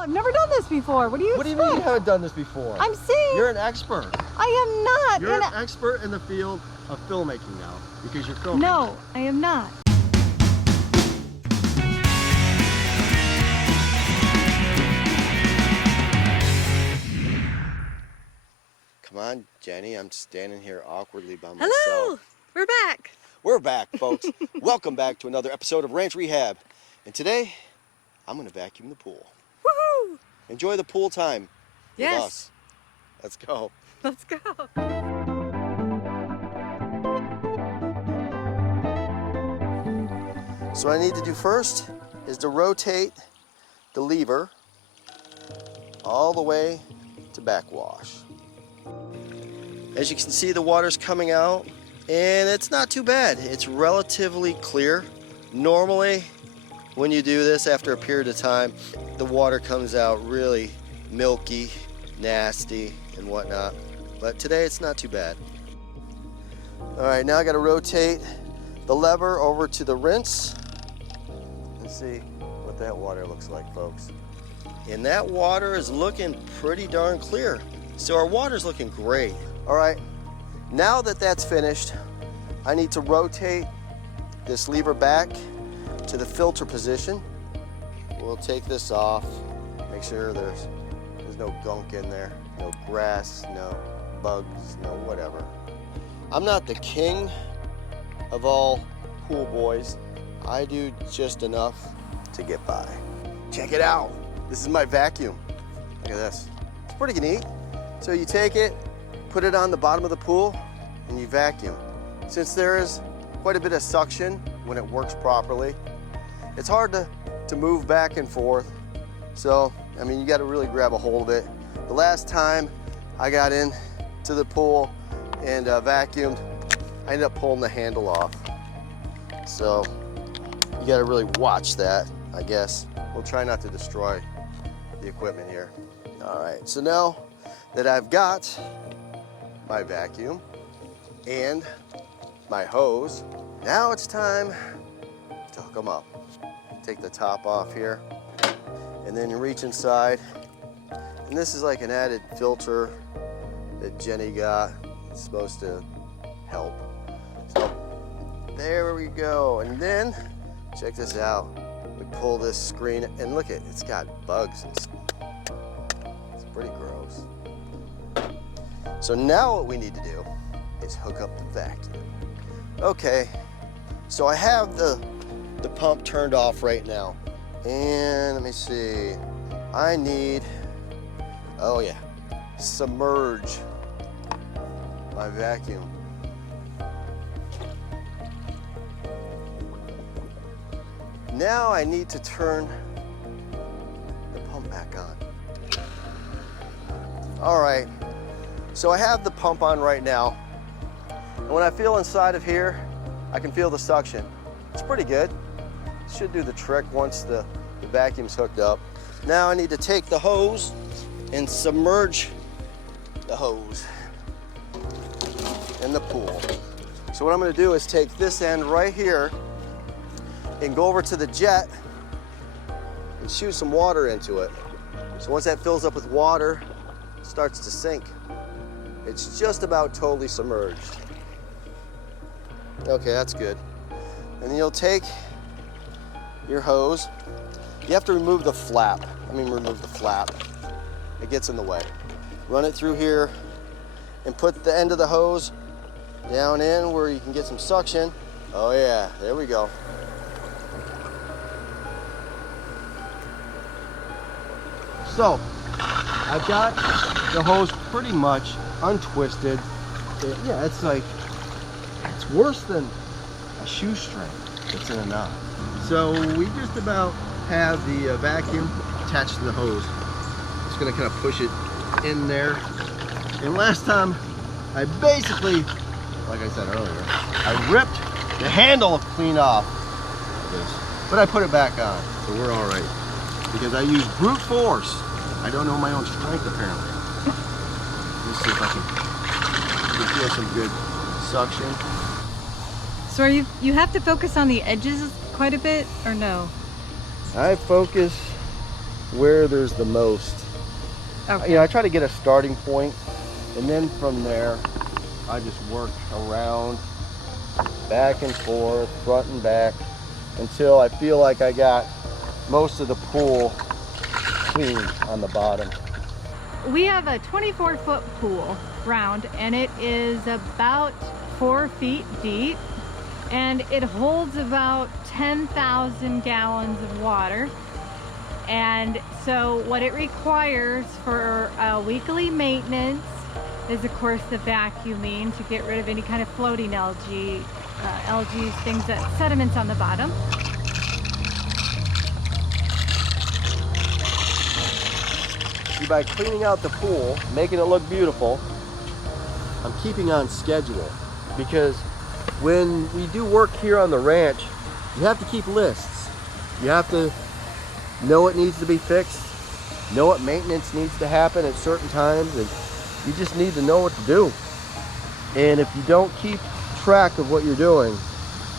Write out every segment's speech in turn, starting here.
I've never done this before. What do you expect? What do you mean you haven't done this before? I'm saying. You're an expert. I am not. You're an expert in the field of filmmaking now because you're filming. No, I am not. Come on, Jenny. I'm standing here awkwardly by myself. Hello. We're back. We're back, folks. Welcome back to another episode of Ranch Rehab. And today, I'm going to vacuum the pool. Woohoo! Enjoy the pool time with Yes. us. Let's go. Let's go. So what I need to do first is to rotate the lever all the way to backwash. As you can see, the water's coming out and it's not too bad. It's relatively clear. Normally, when you do this after a period of time, the water comes out really milky, nasty, and whatnot. But today it's not too bad. All right, now I got to rotate the lever over to the rinse and see what that water looks like, folks. And that water is looking pretty darn clear. So our water's looking great. All right, now that that's finished, I need to rotate this lever back to the filter position. We'll take this off, make sure there's no gunk in there, no grass, no bugs, no whatever. I'm not the king of all pool boys. I do just enough to get by. Check it out. This is my vacuum. Look at this. It's pretty neat. So you take it, put it on the bottom of the pool, and you vacuum. Since there is quite a bit of suction when it works properly, it's hard to move back and forth. So, I mean, you got to really grab a hold of it. The last time I got in to the pool and vacuumed, I ended up pulling the handle off. So, you got to really watch that, I guess. We'll try not to destroy the equipment here. All right, so now that I've got my vacuum and my hose, now it's time to hook them up. Take the top off here, and then you reach inside, and this is like an added filter that Jenny got. It's supposed to help. So there we go, and then check this out. We pull this screen, and look at it's got bugs and stuff. It's pretty gross. So now what we need to do is hook up the vacuum. Okay, so I have the pump turned off right now. And let me see, I need, oh yeah, submerge my vacuum. Now I need to turn the pump back on. All right, so I have the pump on right now. And when I feel inside of here, I can feel the suction. It's pretty good. Should do the trick once the vacuum's hooked up. Now I need to take the hose and submerge the hose in the pool. So what I'm gonna do is take this end right here and go over to the jet and shoot some water into it. So once that fills up with water, it starts to sink. It's just about totally submerged. Okay, that's good. And then you'll take your hose. You have to remove the flap. Remove the flap. It gets in the way. Run it through here and put the end of the hose down in where you can get some suction. Oh yeah, there we go. So, I've got the hose pretty much untwisted. Yeah, it's like, it's worse than a shoestring that's in a knot. So we just about have the vacuum attached to the hose. Just gonna kind of push it in there. And last time, I basically, like I said earlier, I ripped the handle clean off this, but I put it back on, so we're all right. Because I use brute force. I don't know my own strength apparently. Let's see if I can feel some good suction. So you have to focus on the edges quite a bit, or no? I focus where there's the most. Okay. You know, I try to get a starting point, and then from there, I just work around, back and forth, front and back, until I feel like I got most of the pool clean on the bottom. We have a 24-foot pool round, and it is about 4 feet deep, and it holds about 10,000 gallons of water. And so what it requires for weekly maintenance is, of course, the vacuuming to get rid of any kind of floating algae, things that sediments on the bottom. See, by cleaning out the pool, making it look beautiful, I'm keeping on schedule, because when we do work here on the ranch, you have to keep lists. You have to know what needs to be fixed, know what maintenance needs to happen at certain times, and you just need to know what to do. And if you don't keep track of what you're doing,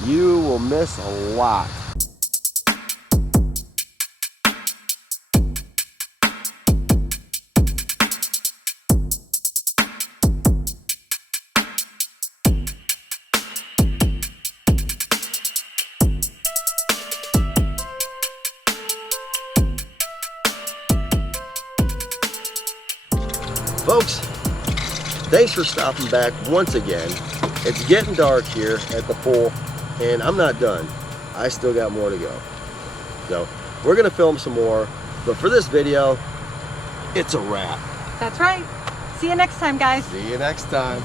you will miss a lot. Folks, thanks for stopping back once again. It's getting dark here at the pool, and I'm not done. I still got more to go. So we're gonna film some more, but for this video, it's a wrap. That's right. See you next time, guys. See you next time.